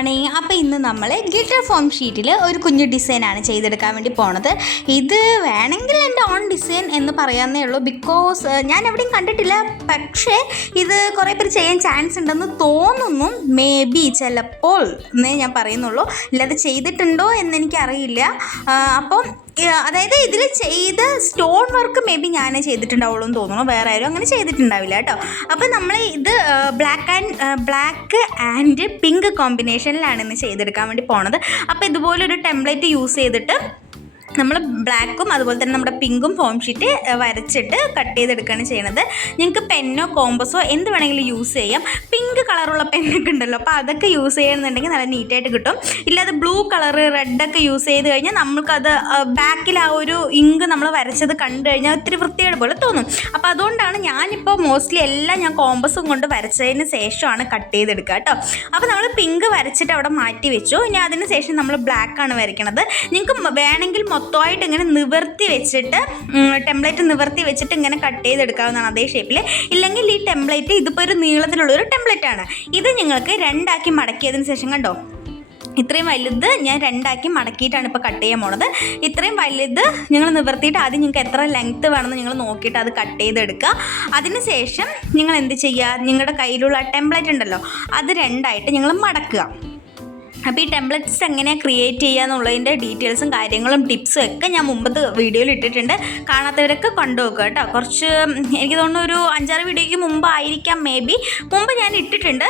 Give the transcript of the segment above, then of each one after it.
Morning അപ്പോൾ ഇന്ന് നമ്മൾ ഗിൽറ്റർ ഫോം ഷീറ്റിൽ ഒരു കുഞ്ഞു ഡിസൈനാണ് ചെയ്തെടുക്കാൻ വേണ്ടി പോണത്. ഇത് വേണമെങ്കിൽ എന്റെ ഓൺ ഡിസൈൻ എന്ന് പറയാമെന്നേ ഉള്ളൂ. ബിക്കോസ് ഞാൻ എവിടെയും കണ്ടിട്ടില്ല. പക്ഷേ ഇത് കുറേ പേര് ചെയ്യാൻ ചാൻസ് ഉണ്ടെന്ന് തോന്നുന്നു. മേ ബി ചിലപ്പോൾ എന്നേ ഞാൻ പറയുന്നുള്ളൂ. ഇല്ലാതെ ചെയ്തിട്ടുണ്ടോ എന്ന് എനിക്കറിയില്ല. ആ, അപ്പം അതായത് ഇതിൽ ചെയ്ത സ്റ്റോൺ വർക്ക് മേ ബി ഞാൻ ചെയ്തിട്ടുണ്ടാവുള്ളൂ എന്ന് തോന്നുന്നു. വേറെ ആരും അങ്ങനെ ചെയ്തിട്ടുണ്ടാവില്ല കേട്ടോ. അപ്പോൾ നമ്മൾ ഇത് black and black and pink കോമ്പിനേഷനിലാണ് ഇന്ന് ചെയ്തെടുക്കാൻ വേണ്ടി പോണത്. അപ്പോൾ ഇതുപോലൊരു ടെംപ്ലേറ്റ് യൂസ് ചെയ്തിട്ട് നമ്മൾ ബ്ലാക്കും അതുപോലെ തന്നെ നമ്മുടെ പിങ്കും ഫോം ഷീറ്റ് വരച്ചിട്ട് കട്ട് ചെയ്തെടുക്കുകയാണ് ചെയ്യുന്നത് നിങ്ങൾക്ക് പെന്നോ കോമ്പസോ എന്ത് വേണമെങ്കിലും യൂസ് ചെയ്യാം. പിങ്ക് കളറുള്ള പെന്നൊക്കെ ഉണ്ടല്ലോ അപ്പോൾ അതൊക്കെ യൂസ് ചെയ്യുന്നുണ്ടെങ്കിൽ നല്ല നീറ്റായിട്ട് കിട്ടും. ഇല്ലാതെ ബ്ലൂ കളറ് റെഡൊക്കെ യൂസ് ചെയ്ത് കഴിഞ്ഞാൽ നമ്മൾക്കത് ബാക്കിൽ ആ ഒരു ഇങ്ക് നമ്മൾ വരച്ചത് കണ്ടു കഴിഞ്ഞാൽ ഒത്തിരി വൃത്തികേട് പോലെ തോന്നും. അപ്പോൾ അതുകൊണ്ടാണ് ഞാനിപ്പോൾ മോസ്റ്റ്ലി എല്ലാം ഞാൻ കോമ്പസും കൊണ്ട് വരച്ചതിന് ശേഷമാണ് കട്ട് ചെയ്തെടുക്കുക കേട്ടോ. അപ്പോൾ നമ്മൾ പിങ്ക് വരച്ചിട്ട് അവിടെ മാറ്റി വെച്ചു. ഇനി അതിന് ശേഷം നമ്മൾ ബ്ലാക്കാണ് വരയ്ക്കണത്. നിങ്ങൾക്ക് വേണമെങ്കിൽ മൊത്തമായിട്ട് ഇങ്ങനെ നിവർത്തി വെച്ചിട്ട് ടെംപ്ലേറ്റ് നിവർത്തി വെച്ചിട്ട് ഇങ്ങനെ കട്ട് ചെയ്തെടുക്കാവുന്നതാണ് അതേ ഷേപ്പിൽ ഇല്ലെങ്കിൽ ഈ ടെംപ്ലേറ്റ് ഇതിപ്പോൾ ഒരു നീളത്തിലുള്ള ഒരു ടെംപ്ലേറ്റ് ആണ്. ഇത് നിങ്ങൾക്ക് രണ്ടാക്കി മടക്കിയതിന് ശേഷം കണ്ടോ? ഇത്രയും വലുത് ഞാൻ രണ്ടാക്കി മടക്കിയിട്ടാണ് ഇപ്പോൾ കട്ട് ചെയ്യാൻ പോണത്. ഇത്രയും വലുത് നിങ്ങൾ നിവർത്തിയിട്ട് ആദ്യം നിങ്ങൾക്ക് എത്ര ലെങ്ത്ത് വേണമെന്ന് നിങ്ങൾ നോക്കിയിട്ട് അത് കട്ട് ചെയ്തെടുക്കുക അതിന് ശേഷം നിങ്ങൾ എന്ത് ചെയ്യുക? നിങ്ങളുടെ കയ്യിലുള്ള ടെംപ്ലേറ്റ് ഉണ്ടല്ലോ അത് രണ്ടായിട്ട് നിങ്ങൾ മടക്കുക. അപ്പോൾ ഈ ടെംപ്ലേറ്റ്സ് എങ്ങനെയാണ് ക്രിയേറ്റ് ചെയ്യുക എന്നുള്ളതിന്റെ ഡീറ്റെയിൽസും കാര്യങ്ങളും ടിപ്സും ഒക്കെ ഞാൻ മുമ്പത്തെ വീഡിയോയിൽ ഇട്ടിട്ടുണ്ട്. കാണാത്തവരൊക്കെ കണ്ടുവെക്കുക കേട്ടോ. കുറച്ച് എനിക്ക് തോന്നുന്നു ഒരു അഞ്ചാറ് വീഡിയോയ്ക്ക് മുമ്പായിരിക്കാം മേ ബി മുമ്പ് ഞാൻ ഇട്ടിട്ടുണ്ട്.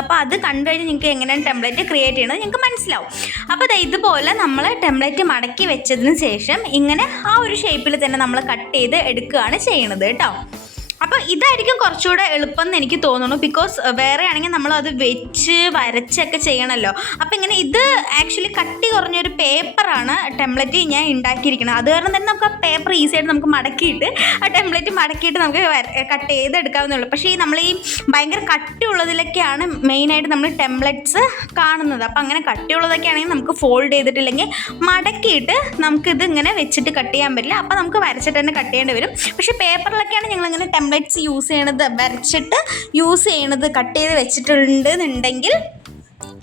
അപ്പോൾ അത് കണ്ടു കഴിഞ്ഞ് നിങ്ങൾക്ക് എങ്ങനെയാണ് ടെംപ്ലേറ്റ് ക്രിയേറ്റ് ചെയ്യണത് നിങ്ങൾക്ക് മനസ്സിലാവും. അപ്പോൾ അത് ഇതുപോലെ നമ്മൾ ടെംപ്ലേറ്റ് മടക്കി വെച്ചതിന് ശേഷം ഇങ്ങനെ ആ ഒരു ഷേപ്പിൽ തന്നെ നമ്മൾ കട്ട് ചെയ്ത് എടുക്കുകയാണ് ചെയ്യണത് കേട്ടോ. അപ്പോൾ ഇതായിരിക്കും കുറച്ചുകൂടെ എളുപ്പം എന്ന് എനിക്ക് തോന്നുന്നു. ബിക്കോസ് വേറെ ആണെങ്കിൽ നമ്മൾ അത് വെച്ച് വരച്ചൊക്കെ ചെയ്യണമല്ലോ അപ്പോൾ ഇങ്ങനെ ഇത് ആക്ച്വലി കട്ടി കുറഞ്ഞൊരു പേപ്പറാണ് ടെംപ്ലറ്റ് ഞാൻ ഉണ്ടാക്കിയിരിക്കുന്നത്. അത് കാരണം തന്നെ നമുക്ക് ആ പേപ്പർ ഈസി ആയിട്ട് നമുക്ക് മടക്കിയിട്ട് ആ ടെംപ്ലറ്റ് മടക്കിയിട്ട് നമുക്ക് കട്ട് ചെയ്തെടുക്കാവുന്നുള്ളൂ പക്ഷേ ഈ നമ്മൾ ഈ ഭയങ്കര കട്ടിയുള്ളതിലൊക്കെയാണ് മെയിനായിട്ട് നമ്മൾ ടെംപ്ലറ്റ്സ് കാണുന്നത്. അപ്പോൾ അങ്ങനെ കട്ടിയുള്ളതൊക്കെ ആണെങ്കിൽ നമുക്ക് ഫോൾഡ് ചെയ്തിട്ടില്ലെങ്കിൽ മടക്കിയിട്ട് നമുക്കിത് ഇങ്ങനെ വെച്ചിട്ട് കട്ട് ചെയ്യാൻ പറ്റില്ല. അപ്പോൾ നമുക്ക് വരച്ചിട്ട് തന്നെ കട്ട് ചെയ്യേണ്ടി വരും. പക്ഷേ പേപ്പറിലൊക്കെയാണ് ഞങ്ങളിങ്ങനെ ടെംപ്ലേറ്റ്സ് യൂസ് ചെയ്യണത് വരച്ചിട്ട് യൂസ് ചെയ്യണത് കട്ട് ചെയ്ത് വെച്ചിട്ടുണ്ട് എന്നുണ്ടെങ്കിൽ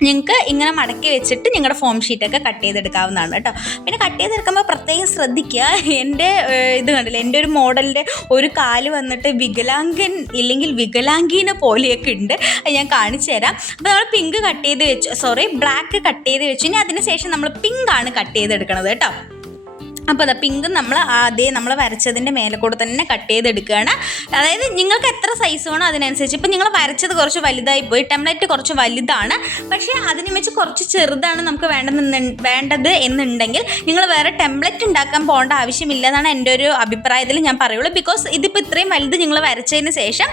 നിങ്ങൾക്ക് ഇങ്ങനെ മടക്കി വെച്ചിട്ട് നിങ്ങളുടെ ഫോം ഷീറ്റൊക്കെ കട്ട് ചെയ്തെടുക്കാവുന്നതാണ് കേട്ടോ. പിന്നെ കട്ട് ചെയ്തെടുക്കുമ്പോൾ പ്രത്യേകം ശ്രദ്ധിക്കുക എന്റെ ഇത് കണ്ടില്ല എന്റെ ഒരു മോഡലിന്റെ ഒരു കാൽ വന്നിട്ട് വികലാംഗൻ ഇല്ലെങ്കിൽ വികലാംഗീനെ പോലെയൊക്കെ ഉണ്ട്. അത് ഞാൻ കാണിച്ചു തരാം. അപ്പോൾ നമ്മൾ പിങ്ക് കട്ട് ചെയ്ത് വെച്ചു സോറി ബ്ലാക്ക് കട്ട് ചെയ്ത് വെച്ചു. ഇനി അതിന് ശേഷം നമ്മൾ പിങ്ക് ആണ് കട്ട് ചെയ്തെടുക്കണത് കേട്ടോ. അപ്പോൾ അതാ പിങ്ക് നമ്മൾ ആദ്യം നമ്മൾ വരച്ചതിന്റെ മേലെ കൂടെ തന്നെ കട്ട് ചെയ്തെടുക്കുകയാണ്. അതായത് നിങ്ങൾക്ക് എത്ര സൈസ് വേണോ അതിനനുസരിച്ച്. ഇപ്പം നിങ്ങൾ വരച്ചത് കുറച്ച് വലുതായി പോയി. ടെംപ്ലേറ്റ് കുറച്ച് വലുതാണ്. പക്ഷേ അതിന് വെച്ച് കുറച്ച് ചെറുതാണ് നമുക്ക് വേണ്ടെന്ന് വേണ്ടത് എന്നുണ്ടെങ്കിൽ നിങ്ങൾ വേറെ ടെംപ്ലേറ്റ് ഉണ്ടാക്കാൻ പോകേണ്ട ആവശ്യമില്ല എന്നാണ് എന്റെ ഒരു അഭിപ്രായത്തിൽ ഞാൻ പറയുള്ളൂ. ബിക്കോസ് ഇതിപ്പോൾ ഇത്രയും വലുത് നിങ്ങൾ വരച്ചതിന് ശേഷം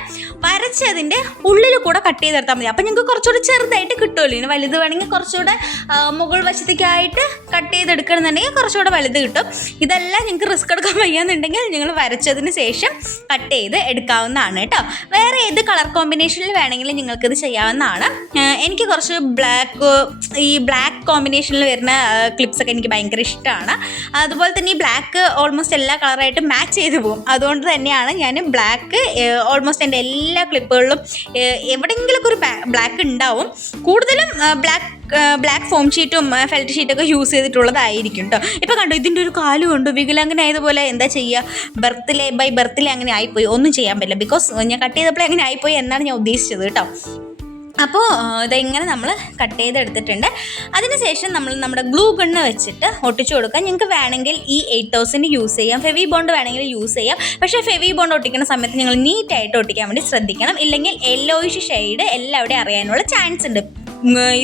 വരച്ചതിന്റെ ഉള്ളിൽ കൂടെ കട്ട് ചെയ്തെടുത്താൽ മതി. അപ്പം നിങ്ങൾക്ക് കുറച്ചുകൂടി ചെറുതായിട്ട് കിട്ടുമല്ലോ. ഇനി വലുത് വേണമെങ്കിൽ കുറച്ചുകൂടെ മുകൾ വശത്തേക്കായിട്ട് കട്ട് ചെയ്തെടുക്കണമെന്നുണ്ടെങ്കിൽ കുറച്ചുകൂടെ വലുത് കിട്ടും. ഇതെല്ലാം നിങ്ങൾക്ക് റിസ്ക് എടുക്കാൻ വയ്യാന്നുണ്ടെങ്കിൽ നിങ്ങൾ വരച്ചതിന് ശേഷം കട്ട് ചെയ്ത് എടുക്കാവുന്നതാണ് കേട്ടോ. വേറെ ഏത് കളർ കോമ്പിനേഷനിൽ വേണമെങ്കിലും നിങ്ങൾക്കിത് ചെയ്യാവുന്നതാണ്. എനിക്ക് കുറച്ച് ബ്ലാക്ക് ഈ ബ്ലാക്ക് കോമ്പിനേഷനിൽ വരുന്ന ക്ലിപ്സൊക്കെ എനിക്ക് ഭയങ്കര ഇഷ്ടമാണ്. അതുപോലെ തന്നെ ഈ ബ്ലാക്ക് ഓൾമോസ്റ്റ് എല്ലാ കളറായിട്ടും മാച്ച് ചെയ്ത് പോകും അതുകൊണ്ട് തന്നെയാണ് ഞാൻ ബ്ലാക്ക് ഓൾമോസ്റ്റ് എന്റെ എല്ലാ ക്ലിപ്പുകളിലും എവിടെയെങ്കിലുമൊക്കെ ഒരു ബ്ലാക്ക് ഉണ്ടാവും. കൂടുതലും ബ്ലാക്ക് ബ്ലാക്ക് ഫോം ഷീറ്റും ഫെൽറ്റ് ഷീറ്റൊക്കെ യൂസ് ചെയ്തിട്ടുള്ളതായിരിക്കും കേട്ടോ ഇപ്പോൾ കണ്ടോ ഇതിന്റെ ഒരു കാലും ഉണ്ട്. വികലാംഗനായതുപോലെ എന്താ ചെയ്യുക ബർത്തിലെ ബൈ ബർത്തിലെ അങ്ങനെ ആയിപ്പോയി. ഒന്നും ചെയ്യാൻ പറ്റില്ല. ബിക്കോസ് ഞാൻ കട്ട് ചെയ്തപ്പോഴേ അങ്ങനെ ആയിപ്പോയി എന്നാണ് ഞാൻ ഉദ്ദേശിച്ചത് കേട്ടോ അപ്പോൾ ഇതെങ്ങനെ നമ്മൾ കട്ട് ചെയ്തെടുത്തിട്ടുണ്ട്. അതിനുശേഷം നമ്മൾ നമ്മുടെ ഗ്ലൂ ഗണ്ണ് വെച്ചിട്ട് ഒട്ടിച്ചു കൊടുക്കാം. ഞങ്ങൾക്ക് വേണമെങ്കിൽ ഈ എയ്റ്റ് തൗസൻഡ് യൂസ് ചെയ്യാം. ഫെവി ബോണ്ട് വേണമെങ്കിൽ യൂസ് ചെയ്യാം. പക്ഷേ ഫെവി ബോണ്ട് ഒട്ടിക്കുന്ന സമയത്ത് നിങ്ങൾ നീറ്റായിട്ട് ഒട്ടിക്കാൻ വേണ്ടി ശ്രദ്ധിക്കണം. ഇല്ലെങ്കിൽ യെല്ലോയിഷ് ഷെയ്ഡ് എല്ലാവിടെയും അറിയാനുള്ള ചാൻസ് ഉണ്ട്.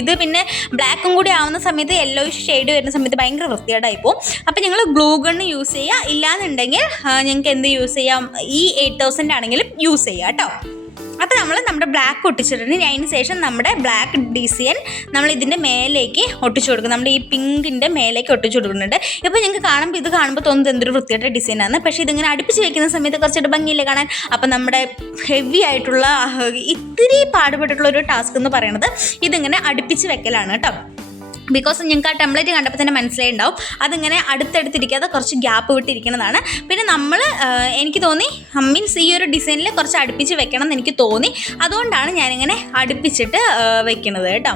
ഇത് പിന്നെ ബ്ലാക്കും കൂടി ആവുന്ന സമയത്ത് യെല്ലോയിഷ് ഷെയ്ഡ് വരുന്ന സമയത്ത് ഭയങ്കര വൃത്തികേടായി പോകും അപ്പോൾ ഞങ്ങൾ ഗ്ലൂ ഗൺ യൂസ് ചെയ്യുക. ഇല്ലാന്നുണ്ടെങ്കിൽ ഞങ്ങൾക്ക് എന്ത് യൂസ് ചെയ്യാം? ഈ എയ്റ്റ് തൗസൻഡ് ആണെങ്കിലും യൂസ് ചെയ്യാം കേട്ടോ. അപ്പോൾ നമ്മൾ നമ്മുടെ ബ്ലാക്ക് ഒട്ടിച്ചിട്ടുണ്ട് ഇനി അതിന് ശേഷം നമ്മുടെ ബ്ലാക്ക് ഡിസൈൻ നമ്മൾ ഇതിന്റെ മേലേക്ക് ഒട്ടിച്ചു കൊടുക്കും. നമ്മുടെ ഈ പിങ്കിന്റെ മേലേക്ക് ഒട്ടിച്ചു കൊടുക്കുന്നുണ്ട്. ഇപ്പോൾ നിങ്ങൾക്ക് കാണുമ്പോൾ ഇത് കാണുമ്പോൾ തോന്നുന്നത് എന്തൊരു വൃത്തിയായിട്ട് ഡിസൈനാണ് പക്ഷേ ഇതിങ്ങനെ അടുപ്പിച്ച് വെക്കുന്ന സമയത്ത് കുറച്ചുകൂടെ ഭംഗിയില്ല കാണാൻ? അപ്പം നമ്മുടെ ഹെവി ആയിട്ടുള്ള ഇത്തിരി പാടുപെട്ടിട്ടുള്ള ഒരു ടാസ്ക് എന്ന് പറയുന്നത് ഇതിങ്ങനെ അടുപ്പിച്ച് വെക്കലാണ് കേട്ടോ. ബിക്കോസ് ഞങ്ങൾക്ക് ആ ടെംപ്ലേറ്റ് കണ്ടപ്പോൾ തന്നെ മനസ്സിലായിട്ടുണ്ടാവും അതിങ്ങനെ അടുത്തടുത്തിരിക്കാതെ കുറച്ച് ഗ്യാപ്പ് വിട്ടിരിക്കുന്നതാണ്. പിന്നെ നമ്മൾ എനിക്ക് തോന്നി മീൻസ് ഈ ഒരു ഡിസൈനിൽ കുറച്ച് അടുപ്പിച്ച് വെക്കണം എന്ന് എനിക്ക് തോന്നി. അതുകൊണ്ടാണ് ഞാനിങ്ങനെ അടുപ്പിച്ചിട്ട് വെക്കുന്നത് കേട്ടോ.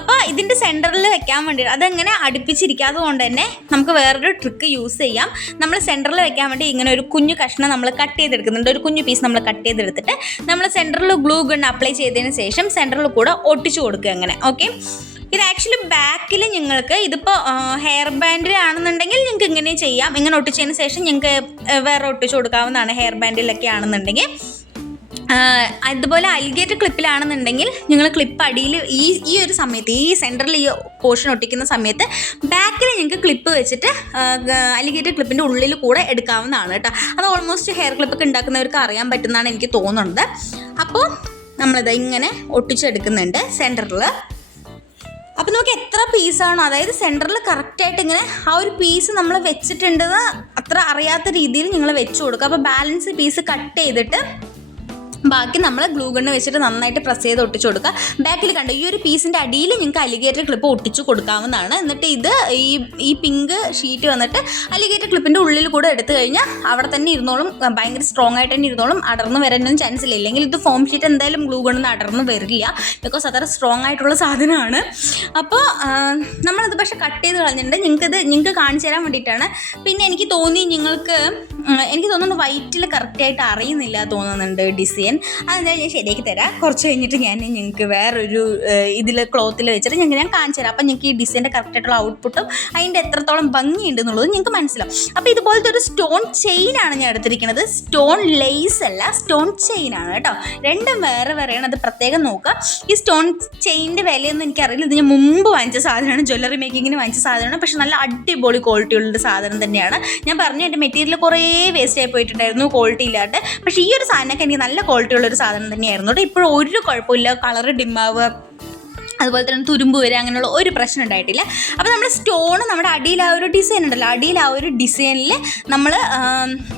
അപ്പോൾ ഇതിന്റെ സെന്ററിൽ വെക്കാൻ വേണ്ടി അതെങ്ങനെ അടുപ്പിച്ചിരിക്കാതെ കൊണ്ട് തന്നെ നമുക്ക് വേറൊരു ട്രിക്ക് യൂസ് ചെയ്യാം. നമ്മൾ സെന്ററിൽ വെക്കാൻ വേണ്ടി ഇങ്ങനെ ഒരു കുഞ്ഞു കഷ്ണം നമ്മൾ കട്ട് ചെയ്തെടുക്കുന്നുണ്ട്. ഒരു കുഞ്ഞു പീസ് നമ്മൾ കട്ട് ചെയ്തെടുത്തിട്ട് നമ്മൾ സെന്ററിൽ ഗ്ലൂ ഗൺ അപ്ലൈ ചെയ്തതിന് ശേഷം സെന്ററിൽ കൂടെ ഒട്ടിച്ചു കൊടുക്കുക അങ്ങനെ ഓക്കെ ഇത് ആക്ച്വലി ബാക്കിൽ നിങ്ങൾക്ക് ഇതിപ്പോൾ ഹെയർ ബാൻഡിൽ ആണെന്നുണ്ടെങ്കിൽ നിങ്ങൾക്ക് ഇങ്ങനെ ചെയ്യാം. ഇങ്ങനെ ഒട്ടിച്ചതിന് ശേഷം നിങ്ങൾക്ക് വേറെ ഒട്ടിച്ചു കൊടുക്കാവുന്നതാണ് ഹെയർ ബാൻഡിലൊക്കെ ആണെന്നുണ്ടെങ്കിൽ. അതുപോലെ അലിഗേറ്റർ ക്ലിപ്പിലാണെന്നുണ്ടെങ്കിൽ നിങ്ങൾ ക്ലിപ്പ് അടിയിൽ ഈ ഈ ഒരു സമയത്ത് ഈ സെന്ററിൽ ഈ പോർഷൻ ഒട്ടിക്കുന്ന സമയത്ത് ബാക്കിൽ നിങ്ങൾക്ക് ക്ലിപ്പ് വെച്ചിട്ട് അലിഗേറ്റർ ക്ലിപ്പിന്റെ ഉള്ളിൽ കൂടെ എടുക്കാവുന്നതാണ് കേട്ടോ. അത് ഓൾമോസ്റ്റ് ഹെയർ ക്ലിപ്പൊക്കെ ഉണ്ടാക്കുന്നവർക്ക് അറിയാൻ പറ്റുന്നതാണ് എനിക്ക് തോന്നുന്നത്. അപ്പോൾ നമ്മളിത് ഇങ്ങനെ ഒട്ടിച്ചെടുക്കുന്നുണ്ട് സെന്ററിൽ അപ്പോൾ നമുക്ക് എത്ര പീസാണോ അതായത് സെന്ററിൽ കറക്റ്റായിട്ട് ഇങ്ങനെ ആ ഒരു പീസ് നമ്മൾ വെച്ചിട്ടുണ്ടെന്ന് അത്ര അറിയാത്ത രീതിയിൽ നിങ്ങൾ വെച്ചു കൊടുക്കുക. അപ്പോൾ ബാലൻസ് പീസ് കട്ട് ചെയ്തിട്ട് ബാക്കി നമ്മൾ ഗ്ലൂ ഗണ്ണ് വെച്ചിട്ട് നന്നായിട്ട് പ്രസ് ചെയ്ത് ഒട്ടിച്ചു കൊടുക്കുക. ബാക്കിൽ കണ്ടു ഈ ഒരു പീസിന്റെ അടിയിൽ നിങ്ങൾക്ക് അലിഗേറ്റർ ക്ലിപ്പ് ഒട്ടിച്ചു കൊടുക്കാവുന്നതാണ്. എന്നിട്ട് ഇത് ഈ ഈ പിങ്ക് ഷീറ്റ് വന്നിട്ട് അലിഗേറ്റർ ക്ലിപ്പിന്റെ ഉള്ളിൽ കൂടെ എടുത്തു കഴിഞ്ഞാൽ അവിടെ തന്നെ ഇരുന്നോളും ഭയങ്കര സ്ട്രോങ് ആയിട്ട് തന്നെ ഇരുന്നോളും അടർന്ന് വരാനൊന്നും ചാൻസ് ഇല്ല. ഇല്ലെങ്കിൽ ഇത് ഫോം ഷീറ്റ് എന്തായാലും ഗ്ലൂ ഗണ്ണ് അടർന്ന് വരില്ല. ബിക്കോസ് അത്ര സ്ട്രോങ് ആയിട്ടുള്ള സാധനമാണ്. അപ്പോൾ നമ്മളത് പക്ഷേ കട്ട് ചെയ്ത് കളഞ്ഞിട്ടുണ്ട്. നിങ്ങൾക്കിത് നിങ്ങൾക്ക് കാണിച്ചു തരാൻ വേണ്ടിയിട്ടാണ്. പിന്നെ എനിക്ക് തോന്നി നിങ്ങൾക്ക് എനിക്ക് തോന്നുന്നു വൈറ്റിൽ കറക്റ്റായിട്ട് അറിയുന്നില്ല തോന്നുന്നുണ്ട് ഡിസൈൻ അതെന്തായാലും ഞാൻ ശരിയാക്കി തരാം. കുറച്ച് കഴിഞ്ഞിട്ട് ഞാൻ നിങ്ങൾക്ക് വേറൊരു ഇതിൽ ക്ലോത്തിൽ വെച്ചിട്ട് ഞങ്ങൾക്ക് ഞാൻ കാണിച്ചു തരാം. അപ്പം ഞങ്ങൾക്ക് ഈ ഡിസൈന്റെ കറക്റ്റായിട്ടുള്ള ഔട്ട്പുട്ടും അതിന്റെ എത്രത്തോളം ഭംഗിയുണ്ട് എന്നുള്ളത് ഞങ്ങൾക്ക് മനസ്സിലാവും. അപ്പോൾ ഇതുപോലത്തെ ഒരു സ്റ്റോൺ ചെയിൻ ആണ് ഞാൻ എടുത്തിരിക്കുന്നത്. സ്റ്റോൺ ലേസ് അല്ല സ്റ്റോൺ ചെയിൻ ആണ് കേട്ടോ. രണ്ടും വേറെ വേറെയാണ്. അത് പ്രത്യേകം നോക്കുക. ഈ സ്റ്റോൺ ചെയിനിന്റെ വിലയൊന്നും എനിക്കറിയില്ല. ഇത് ഞാൻ മുമ്പ് വാങ്ങിച്ച സാധനമാണ്. ജ്വല്ലറി മേക്കിങ്ങിന് വാങ്ങിച്ച സാധനമാണ്. പക്ഷെ നല്ല അടിപൊളി ക്വാളിറ്റി ഉള്ള സാധനം തന്നെയാണ്. ഞാൻ പറഞ്ഞു എന്റെ മെറ്റീരിയൽ കുറേ വേസ്റ്റ് ആയി പോയിട്ടുണ്ടായിരുന്നു. ക്വാളിറ്റി ഇല്ലാണ്ട്. പക്ഷേ ഈ ഒരു സാധനമൊക്കെ എനിക്ക് നല്ല ക്വാളിറ്റി ഉള്ളൊരു സാധനം തന്നെയായിരുന്നു കേട്ടോ. ഇപ്പോഴും ഒരു കുഴപ്പമില്ല. കളർ ഡിമ്മാവുക അതുപോലെ തന്നെ തുരുമ്പ് വരിക അങ്ങനെയുള്ള ഒരു പ്രശ്നം ഉണ്ടായിട്ടില്ല. അപ്പോൾ നമ്മൾ സ്റ്റോൺ നമ്മുടെ അടിയിൽ ആ ഒരു ഡിസൈൻ ഉണ്ടല്ലോ. അടിയിൽ ആ ഒരു ഡിസൈനിൽ നമ്മൾ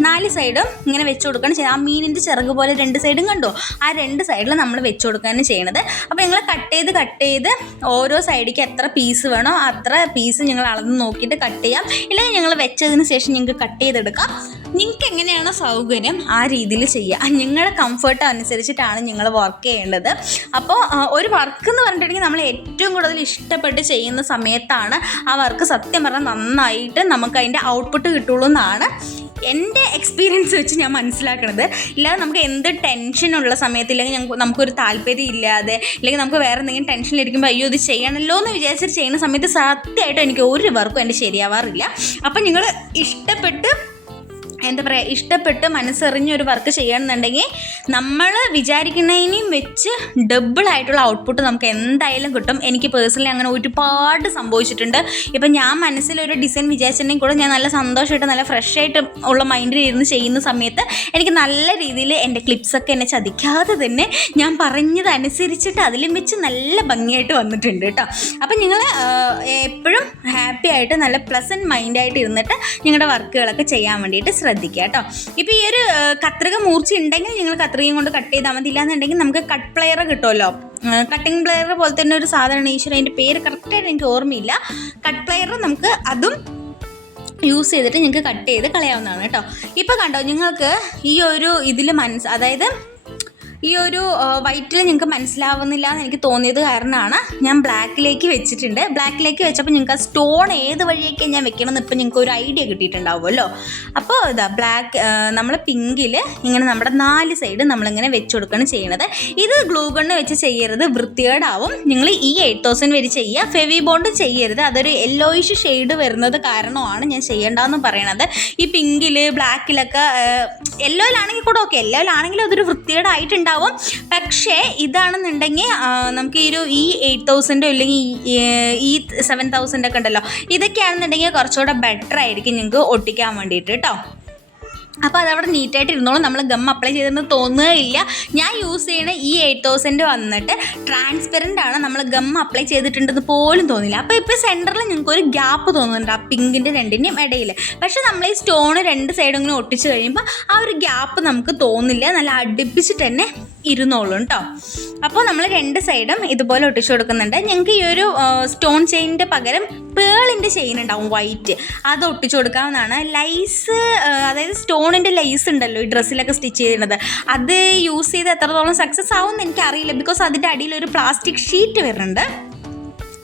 നാല് സൈഡും ഇങ്ങനെ വെച്ച് കൊടുക്കുകയാണ് ചെയ്യുന്നത്. ആ മീനിന്റെ ചിറക് പോലെ രണ്ട് സൈഡും കണ്ടോ? ആ രണ്ട് സൈഡിൽ നമ്മൾ വെച്ച് കൊടുക്കുകയാണ് ചെയ്യണത് അപ്പോൾ നിങ്ങൾ കട്ട് ചെയ്ത് കട്ട് ചെയ്ത് ഓരോ സൈഡിലേക്ക് എത്ര പീസ് വേണോ അത്ര പീസ് ഞങ്ങൾ അളന്ന് നോക്കിയിട്ട് കട്ട് ചെയ്യാം. ഇല്ലെങ്കിൽ ഞങ്ങൾ വെച്ചതിന് ശേഷം ഞങ്ങൾക്ക് കട്ട് ചെയ്തെടുക്കാം. നിങ്ങൾക്ക് എങ്ങനെയാണോ സൗകര്യം ആ രീതിയിൽ ചെയ്യുക നിങ്ങളുടെ കംഫർട്ട് അനുസരിച്ചിട്ടാണ് നിങ്ങൾ വർക്ക് ചെയ്യേണ്ടത്. അപ്പോൾ ഒരു വർക്ക് എന്ന് പറഞ്ഞിട്ടുണ്ടെങ്കിൽ നമ്മൾ ഏറ്റവും കൂടുതൽ ഇഷ്ടപ്പെട്ട് ചെയ്യുന്ന സമയത്താണ് ആ വർക്ക് സത്യം പറഞ്ഞാൽ നന്നായിട്ട് നമുക്ക് അതിന്റെ ഔട്ട്പുട്ട് കിട്ടുള്ളൂ എന്നാണ് എന്റെ എക്സ്പീരിയൻസ് വെച്ച് ഞാൻ മനസ്സിലാക്കണത്. ഇല്ലാതെ നമുക്ക് എന്ത് ടെൻഷനുള്ള സമയത്ത് ഇല്ലെങ്കിൽ ഞങ്ങൾക്ക് നമുക്കൊരു താല്പര്യം ഇല്ലാതെ അല്ലെങ്കിൽ നമുക്ക് വേറെ എന്തെങ്കിലും ടെൻഷനിലിരിക്കുമ്പോൾ അയ്യോ ഇത് ചെയ്യണമല്ലോ എന്ന് വിചാരിച്ചിട്ട് ചെയ്യുന്ന സമയത്ത് സത്യമായിട്ടും എനിക്ക് ഒരു വർക്കും എന്റെ ശരിയാവാറില്ല. അപ്പം നിങ്ങൾ ഇഷ്ടപ്പെട്ട് എന്താ പറയുക ഇഷ്ടപ്പെട്ട് മനസ്സെറിഞ്ഞ് ഒരു വർക്ക് ചെയ്യണമെന്നുണ്ടെങ്കിൽ നമ്മൾ വിചാരിക്കുന്നതിനും വെച്ച് ഡബിൾ ആയിട്ടുള്ള ഔട്ട്പുട്ട് നമുക്ക് എന്തായാലും കിട്ടും. എനിക്ക് പേഴ്സണലി അങ്ങനെ ഒരുപാട് സംഭവിച്ചിട്ടുണ്ട്. ഇപ്പം ഞാൻ മനസ്സിലൊരു ഡിസൈൻ വിചാരിച്ചിട്ടുണ്ടെങ്കിൽ കൂടെ ഞാൻ നല്ല സന്തോഷമായിട്ട് നല്ല ഫ്രഷ് ആയിട്ട് ഉള്ള മൈൻഡിൽ ഇരുന്ന് ചെയ്യുന്ന സമയത്ത് എനിക്ക് നല്ല രീതിയിൽ എന്റെ ക്ലിപ്സൊക്കെ എന്നെ ചതിക്കാതെ തന്നെ ഞാൻ പറഞ്ഞതനുസരിച്ചിട്ട് അതിലും വെച്ച് നല്ല ഭംഗിയായിട്ട് വന്നിട്ടുണ്ട് കേട്ടോ. അപ്പം നിങ്ങൾ എപ്പോഴും ഹാപ്പി ആയിട്ട് നല്ല പ്ലസന്റ് മൈൻഡായിട്ട് ഇരുന്നിട്ട് നിങ്ങളുടെ വർക്കുകളൊക്കെ ചെയ്യാൻ വേണ്ടിയിട്ട് ശ്രദ്ധിക്കുക കേട്ടോ. ഇപ്പോൾ ഈ ഒരു കത്രിക മൂർച്ച ഉണ്ടെങ്കിൽ നിങ്ങൾ കത്രികയും കൊണ്ട് കട്ട് ചെയ്താൽ മതി. ഇല്ലാന്നുണ്ടെങ്കിൽ നമുക്ക് കട്ട് പ്ലെയർ കിട്ടുമല്ലോ. കട്ടിംഗ് പ്ലെയർ പോലെ തന്നെ ഒരു സാധനമാണ് ഈശ്വരൻ അതിന്റെ പേര് കറക്റ്റായിട്ട് എനിക്ക് ഓർമ്മയില്ല. കട്ട് പ്ലെയർ നമുക്ക് അതും യൂസ് ചെയ്തിട്ട് നിങ്ങൾക്ക് കട്ട് ചെയ്ത് കളയാവുന്നതാണ് കേട്ടോ. ഇപ്പോൾ കണ്ടോ നിങ്ങൾക്ക് ഈ ഒരു ഇതിൽ മനസ്സ് അതായത് ഈ ഒരു വൈറ്റിൽ നിങ്ങൾക്ക് മനസ്സിലാവുന്നില്ല എന്ന് എനിക്ക് തോന്നിയത് കാരണമാണ് ഞാൻ ബ്ലാക്കിലേക്ക് വെച്ചിട്ടുണ്ട്. ബ്ലാക്കിലേക്ക് വെച്ചപ്പോൾ നിങ്ങൾക്ക് ആ സ്റ്റോൺ ഏത് വഴിയൊക്കെ ഞാൻ വെക്കണമെന്ന് ഇപ്പം നിങ്ങൾക്ക് ഒരു ഐഡിയ കിട്ടിയിട്ടുണ്ടാവുമല്ലോ. അപ്പോൾ ഇതാ ബ്ലാക്ക് നമ്മൾ പിങ്കിൽ ഇങ്ങനെ നമ്മുടെ നാല് സൈഡ് നമ്മളിങ്ങനെ വെച്ച് കൊടുക്കുകയാണ് ചെയ്യണത്. ഇത് ഗ്ലൂ ഗണ്ണ് വെച്ച് ചെയ്യരുത് വൃത്തികേടാവും. നിങ്ങൾ ഈ എയ്റ്റ് തൗസൻഡ് വരെ ചെയ്യുക. ഫെവി ബോണ്ട് ചെയ്യരുത്. അതൊരു യെല്ലോയിഷ് ഷെയ്ഡ് വരുന്നത് കാരണമാണ് ഞാൻ ചെയ്യേണ്ടതെന്ന് പറയണത്. ഈ പിങ്കിൽ ബ്ലാക്കിലൊക്കെ യെല്ലോയിലാണെങ്കിൽ കൂടെ ഓക്കെ യെല്ലോയിലാണെങ്കിലും അതൊരു വൃത്തികേടായിട്ടുണ്ടാവും പക്ഷേ ഇതാണെന്നുണ്ടെങ്കിൽ നമുക്ക് ഈ ഒരു ഈ എയ്റ്റ് തൗസൻഡോ ഇല്ലെങ്കിൽ ഈ- ഈ സെവൻ തൗസൻഡ് ഒക്കെ ഉണ്ടല്ലോ. ഇതൊക്കെയാണെന്നുണ്ടെങ്കിൽ കുറച്ചുകൂടെ ബെറ്റർ ആയിരിക്കും നിങ്ങൾക്ക് ഒട്ടിക്കാൻ വേണ്ടിയിട്ട് കേട്ടോ അപ്പോൾ അതവിടെ നീറ്റായിട്ട് ഇരുന്നോളും നമ്മൾ ഗം അപ്ലൈ ചെയ്തെന്ന് തോന്നുകയില്ല. ഞാൻ യൂസ് ചെയ്യുന്ന ഈ എയ്റ്റ് തൗസൻഡ് വന്നിട്ട് ട്രാൻസ്പെറന്റ് ആണ് നമ്മൾ ഗം അപ്ലൈ ചെയ്തിട്ടുണ്ടെന്ന് പോലും തോന്നില്ല അപ്പോൾ ഇപ്പോൾ സെന്ററിൽ ഞങ്ങൾക്ക് ഒരു ഗ്യാപ്പ് തോന്നുന്നുണ്ട് ആ പിങ്കിന്റെ രണ്ടിന്റെയും ഇടയിൽ പക്ഷേ നമ്മൾ ഈ സ്റ്റോൺ രണ്ട് സൈഡും ഇങ്ങനെ ഒട്ടിച്ച് കഴിയുമ്പോൾ ആ ഒരു ഗ്യാപ്പ് നമുക്ക് തോന്നില്ല. നല്ല അടുപ്പിച്ചിട്ട് തന്നെ ഇരുന്നോളും കേട്ടോ അപ്പോൾ നമ്മൾ രണ്ട് സൈഡും ഇതുപോലെ ഒട്ടിച്ചു കൊടുക്കുന്നുണ്ട്. ഞങ്ങൾക്ക് ഈ ഒരു സ്റ്റോൺ ചെയിനിന്റെ പകരം പേളിന്റെ ചെയിൻ ഉണ്ടാവും വൈറ്റ് അത് ഒട്ടിച്ചു കൊടുക്കാവുന്നതാണ്. ലൈസ് അതായത് സ്റ്റോണിന്റെ ലൈസ് ഉണ്ടല്ലോ ഈ ഡ്രസ്സിലൊക്കെ സ്റ്റിച്ച് ചെയ്യുന്നത് അത് യൂസ് ചെയ്ത് എത്രത്തോളം സക്സസ് ആവും എന്ന് എനിക്കറിയില്ല. ബിക്കോസ് അതിന്റെ അടിയിൽ ഒരു പ്ലാസ്റ്റിക് ഷീറ്റ് വരുന്നുണ്ട്.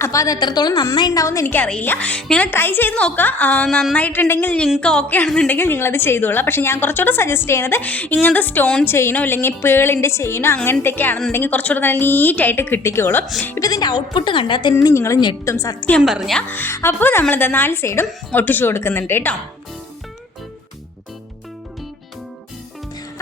അപ്പോൾ അത് എത്രത്തോളം നന്നായി ഉണ്ടാവും എനിക്കറിയില്ല. നിങ്ങൾ ട്രൈ ചെയ്ത് നോക്കുക നന്നായിട്ടുണ്ടെങ്കിൽ നിങ്ങൾക്ക് ഓക്കെ ആണെന്നുണ്ടെങ്കിൽ നിങ്ങളത് ചെയ്തോളാം. പക്ഷേ ഞാൻ കുറച്ചുകൂടെ സജസ്റ്റ് ചെയ്യുന്നത് ഇങ്ങനത്തെ സ്റ്റോൺ ചെയിനോ അല്ലെങ്കിൽ പേളിന്റെ ചെയിനോ അങ്ങനത്തെയൊക്കെ ആണെന്നുണ്ടെങ്കിൽ കുറച്ചുകൂടെ നല്ല നീറ്റായിട്ട് കിട്ടിക്കോളും. ഇപ്പോൾ ഇതിന്റെ ഔട്ട്പുട്ട് കണ്ടാൽ തന്നെ നിങ്ങൾ ഞെട്ടും സത്യം പറഞ്ഞാൽ അപ്പോൾ നമ്മളിത് നാല് സൈഡും ഒട്ടിച്ചു കൊടുക്കുന്നുണ്ട് കേട്ടോ.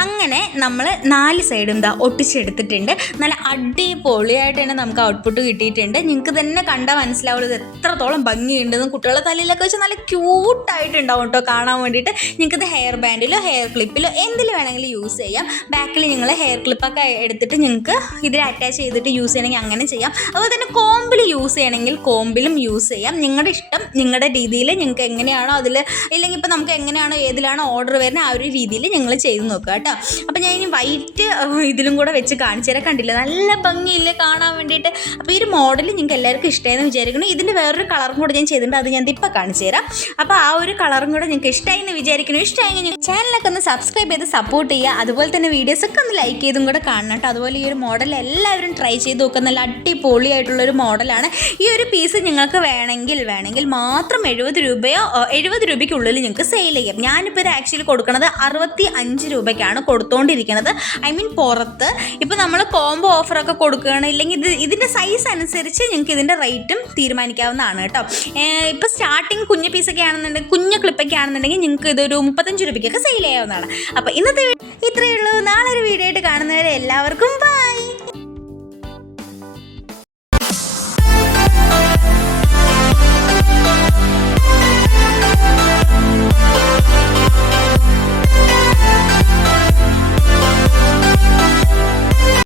അങ്ങനെ നമ്മൾ നാല് സൈഡും എന്താ ഒട്ടിച്ചെടുത്തിട്ടുണ്ട്. നല്ല അടിപൊളിയായിട്ട് തന്നെ നമുക്ക് ഔട്ട്പുട്ട് കിട്ടിയിട്ടുണ്ട്. നിങ്ങൾക്ക് തന്നെ കണ്ടാൽ മനസ്സിലാവുള്ളൂ ഇത് എത്രത്തോളം ഭംഗിയുണ്ടെന്ന് കുട്ടികളുടെ തലയിലൊക്കെ വെച്ചാൽ നല്ല ക്യൂട്ടായിട്ടുണ്ടാവും കേട്ടോ കാണാൻ വേണ്ടിയിട്ട്. നിങ്ങൾക്കിത് ഹെയർ ബാൻഡിലോ ഹെയർ ക്ലിപ്പിലോ എന്തിൽ വേണമെങ്കിലും യൂസ് ചെയ്യാം. ബാക്കിൽ നിങ്ങൾ ഹെയർ ക്ലിപ്പൊക്കെ എടുത്തിട്ട് നിങ്ങൾക്ക് ഇതിൽ അറ്റാച്ച് ചെയ്തിട്ട് യൂസ് ചെയ്യണമെങ്കിൽ അങ്ങനെ ചെയ്യാം. അതുപോലെ തന്നെ കോമ്പിൽ യൂസ് ചെയ്യണമെങ്കിൽ കോമ്പിലും യൂസ് ചെയ്യാം. നിങ്ങളുടെ ഇഷ്ടം നിങ്ങളുടെ രീതിയിൽ നിങ്ങൾക്ക് എങ്ങനെയാണോ അതിൽ ഇല്ലെങ്കിൽ ഇപ്പോൾ നമുക്ക് എങ്ങനെയാണോ ഏതിലാണോ ഓർഡർ വരുന്നത് ആ ഒരു രീതിയിൽ നിങ്ങൾ ചെയ്ത് നോക്കുക കേട്ടോ അപ്പോൾ ഞാൻ ഇനി വൈറ്റ് ഇതിലും കൂടെ വെച്ച് കാണിച്ചു തരാം. കണ്ടില്ല? നല്ല ഭംഗിയില്ലേ കാണാൻ വേണ്ടിയിട്ട്. അപ്പോൾ ഈ ഒരു മോഡൽ നിങ്ങൾക്ക് എല്ലാവർക്കും ഇഷ്ടമായെന്ന് വിചാരിക്കുന്നു. ഇതിന്റെ വേറൊരു കളറും കൂടെ ഞാൻ ചെയ്തിട്ടുണ്ട്. അത് ഞാൻ ഇപ്പോൾ കാണിച്ചു തരാം. അപ്പോൾ ആ ഒരു കളറും കൂടെ നിങ്ങൾക്ക് ഇഷ്ടമായി എന്ന് വിചാരിക്കുന്നു. ഇഷ്ടമായെങ്കിൽ നിങ്ങൾ ചാനലൊക്കെ ഒന്ന് സബ്സ്ക്രൈബ് ചെയ്ത് സപ്പോർട്ട് ചെയ്യുക. അതുപോലെ തന്നെ വീഡിയോസ് ഒക്കെ ഒന്ന് ലൈക്ക് ചെയ്തും കൂടെ കാണണം കേട്ടോ. അതുപോലെ ഈ ഒരു മോഡൽ എല്ലാവരും ട്രൈ ചെയ്ത് നോക്കുക നല്ല അടിപൊളിയായിട്ടുള്ളൊരു മോഡലാണ് ഈ ഒരു പീസ് നിങ്ങൾക്ക് വേണമെങ്കിൽ വേണമെങ്കിൽ മാത്രം എഴുപത് രൂപയോ എഴുപത് രൂപയ്ക്കുള്ളിൽ നിങ്ങൾക്ക് സെയിൽ ചെയ്യാം. ഞാനിപ്പോൾ ഇത് ആക്ച്വലി കൊടുക്കുന്നത് അറുപത്തി അഞ്ച് രൂപയ്ക്കാണ്. ആണ് കൊടുത്തോണ്ടിരിക്കുന്നത്. ഐ മീൻ പുറത്ത്. ഇപ്പോൾ നമ്മൾ കോംബോ ഓഫറൊക്കെ കൊടുക്കുകയാണ്. ഇല്ലെങ്കിൽ ഇത് ഇതിന്റെ സൈസ് അനുസരിച്ച് നിങ്ങൾക്ക് ഇതിന്റെ റേറ്റും തീരുമാനിക്കാവുന്നതാണ് കേട്ടോ. ഇപ്പോൾ സ്റ്റാർട്ടിങ് കുഞ്ഞ് പീസൊക്കെ ആണെന്നുണ്ടെങ്കിൽ കുഞ്ഞ് ക്ലിപ്പൊക്കെ ആണെന്നുണ്ടെങ്കിൽ നിങ്ങൾക്ക് ഇതൊരു മുപ്പത്തഞ്ച് രൂപയ്ക്കൊക്കെ സെയിൽ ചെയ്യാവുന്നതാണ്. അപ്പോൾ ഇന്നത്തെ ഇത്രയേ ഉള്ളൂ. നാളെ ഒരു വീഡിയോ ആയിട്ട് കാണുന്നവരെ എല്ലാവർക്കും ബൈ